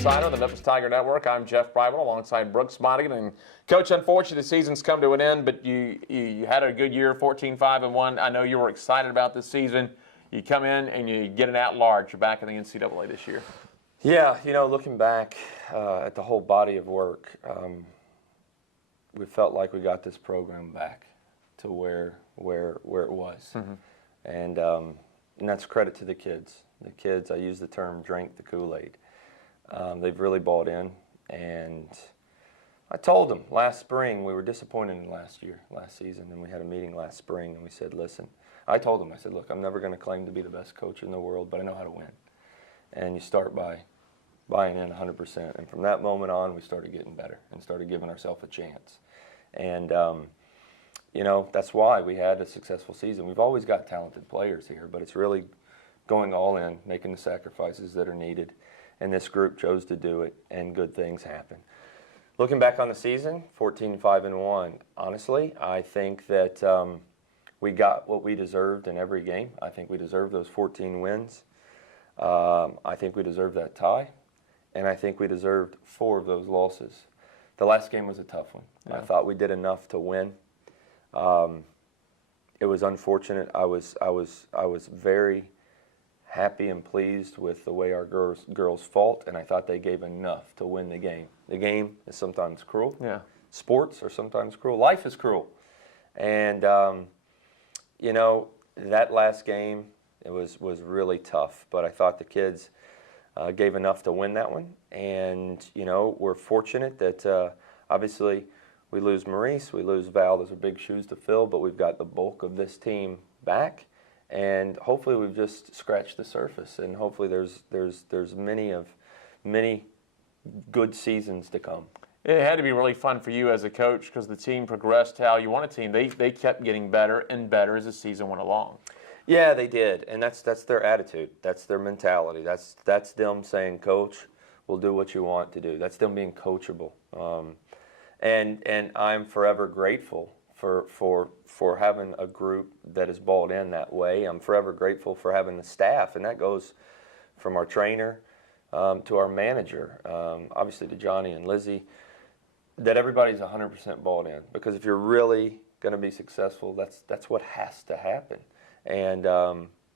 Insider on the Memphis Tiger Network. I'm Jeff Bridwell alongside Brooks Modigan. And Coach, unfortunately, the season's come to an end, but you had a good year, 14-5-1. I know you were excited about this season. You come in and you get an at-large. You're back in the NCAA this year. Yeah, looking back at the whole body of work, we felt like we got this program back to where it was. Mm-hmm. And that's credit to the kids. The kids, I use the term, drank the Kool-Aid. They've really bought in, and I told them last spring we were disappointed in last season, and we had a meeting last spring, and we said, listen, I told them, I said, look, I'm never going to claim to be the best coach in the world, but I know how to win. And you start by buying in 100%, and from that moment on, we started getting better and started giving ourselves a chance. And, that's why we had a successful season. We've always got talented players here, but it's really going all in, making the sacrifices that are needed. And this group chose to do it, and good things happen. Looking back on the season, 14-5-1, honestly, I think that we got what we deserved in every game. I think we deserved those 14 wins. I think we deserved that tie, and I think we deserved 4 of those losses. The last game was a tough one. Yeah. I thought we did enough to win. It was unfortunate. I was very happy and pleased with the way our girls fought, and I thought they gave enough to win the game. The game is sometimes cruel. Yeah. Sports are sometimes cruel. Life is cruel. And, that last game, it was really tough, but I thought the kids gave enough to win that one. And, we're fortunate that obviously we lose Maurice, we lose Val. Those are big shoes to fill, but we've got the bulk of this team back. And hopefully we've just scratched the surface, and hopefully there's many good seasons to come. It had to be really fun for you as a coach because the team progressed how you want a team. They kept getting better and better as the season went along. Yeah, they did, and that's their attitude. That's their mentality. That's them saying, Coach, we'll do what you want to do. That's them being coachable, and I'm forever grateful for having a group that is bought in that way. I'm forever grateful for having the staff, and that goes from our trainer to our manager, obviously to Johnny and Lizzie, that everybody's 100% bought in. Because if you're really going to be successful, that's what has to happen. And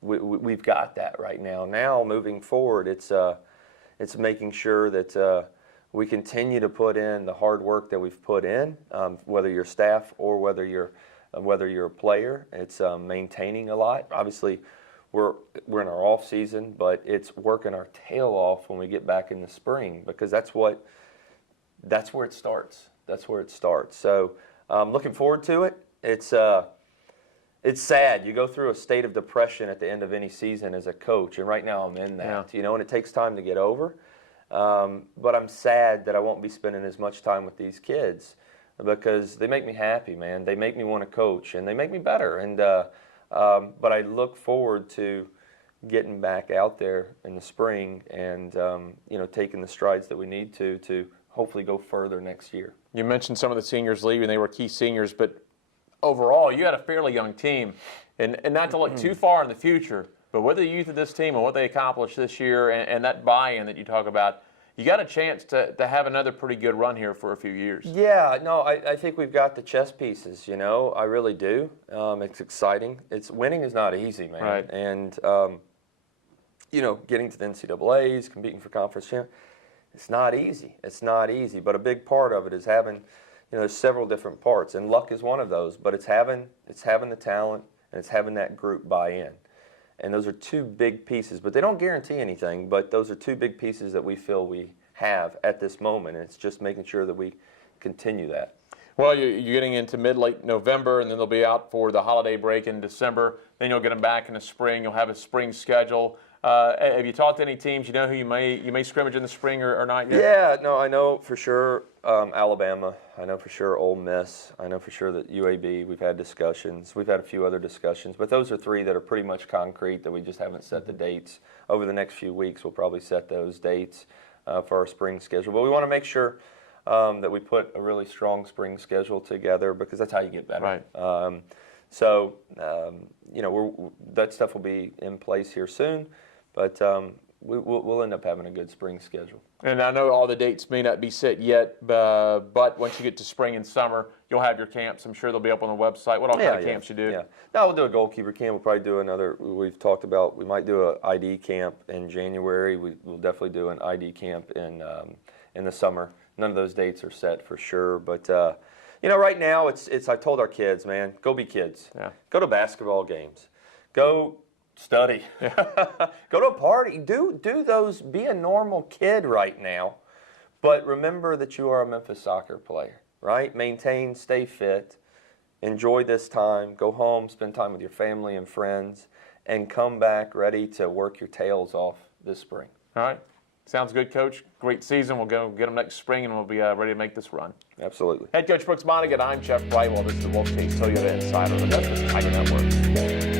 we've got that right now. Now, moving forward, it's making sure that we continue to put in the hard work that we've put in, whether you're staff or whether you're a player. It's maintaining a lot. Obviously, we're in our off season, but it's working our tail off when we get back in the spring, because that's where it starts. That's where it starts. So, looking forward to it. It's sad. You go through a state of depression at the end of any season as a coach, and right now I'm in that. Yeah. And it takes time to get over. But I'm sad that I won't be spending as much time with these kids, because they make me happy, man. They make me want to coach, and they make me better. And but I look forward to getting back out there in the spring and taking the strides that we need to hopefully go further next year. You mentioned some of the seniors leaving; they were key seniors, but overall, you had a fairly young team, and not to look too far in the future. But with the youth of this team and what they accomplished this year and that buy-in that you talk about, you got a chance to have another pretty good run here for a few years. Yeah, no, I think we've got the chess pieces, I really do. It's exciting. Winning is not easy, man. Right. And, getting to the NCAAs, competing for conference champ, it's not easy. It's not easy. But a big part of it is having, there's several different parts, and luck is one of those. But it's having the talent, and it's having that group buy in. And those are 2 big pieces, but they don't guarantee anything, but those are 2 big pieces that we feel we have at this moment, and it's just making sure that we continue that. Well, you're getting into mid-late November, and then they'll be out for the holiday break in December. Then you'll get them back in the spring. You'll have a spring schedule. Have you talked to any teams? You know who you may scrimmage in the spring or not yet? Yeah, no, I know for sure Alabama. I know for sure Ole Miss. I know for sure that UAB. We've had discussions. We've had a few other discussions, but those are 3 that are pretty much concrete that we just haven't set the dates. Over the next few weeks, we'll probably set those dates for our spring schedule. But we want to make sure that we put a really strong spring schedule together, because that's how you get better. Right. So that stuff will be in place here soon. But we'll end up having a good spring schedule. And I know all the dates may not be set yet, but once you get to spring and summer, you'll have your camps. I'm sure they'll be up on the website. What all kind of camps you do? Yeah. Now we'll do a goalkeeper camp. We'll probably do another. We've talked about we might do an ID camp in January. We'll definitely do an ID camp in the summer. None of those dates are set for sure, but right now it's. I told our kids, man, go be kids. Yeah. Go to basketball games. Go study. Go to a party. Do those. Be a normal kid right now, but remember that you are a Memphis soccer player. Right? Maintain, stay fit, enjoy this time, go home, spend time with your family and friends, and come back ready to work your tails off this spring. All right. Sounds good, Coach. Great season. We'll go get them next spring, and we'll be ready to make this run. Absolutely. Head Coach Brooks Monaghan, I'm Jeff Brightwell. This is the Wolfchase Toyota Insider on the Memphis Tiger Network.